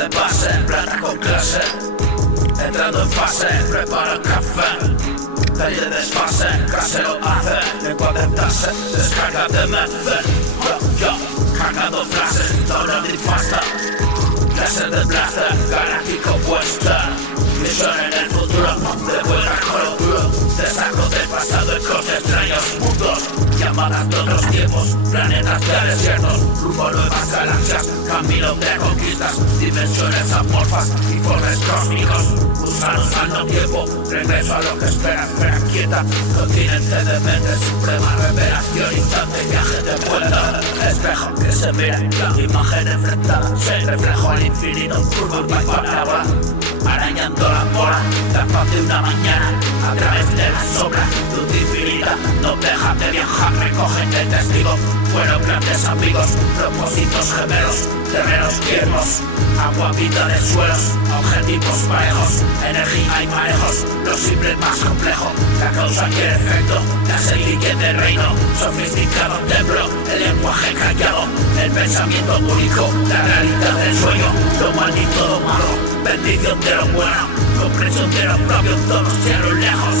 de base, plata con clase. Entrando en fase, prepara el café. Talle desfase, casero hace. Lengua de tase, descarga de merce. Yo, cargando frases, downloading faster. Clases de blaster, galáctico western. Misión en el futuro, de vuelta con locura. Desaco del pasado en los extraños mundos. Llamadas de otros tiempos, planetas de desiertos. Rumbo nuevas galaxias, camino de conquistas. Dimensiones amorfas, informes cósmicos. Gusanos al tiempo, regreso a lo que espera quieta. Continente de mente, suprema revelación. Instante, viaje de vuelta. Espejo que se mira, la imagen enfrentada. Se reflejo al infinito, curvo y palabra. Arañando la bola, la paz de una mañana. A través de la sombra, luz infinita. No deja de viajar, recogen de testigo. Fueron grandes amigos, propósitos gemelos. Terrenos quiebros, agua, vida de suelos. Objetivos parejos, energía y marejos. Lo simple es más complejo, la causa y el efecto. La seguidilla del reino, sofisticado templo. El lenguaje callado, el pensamiento único. La realidad del sueño, lo maldito, lo malo. Bendición de lo bueno, comprensión de lo propio, todos cielos lejos.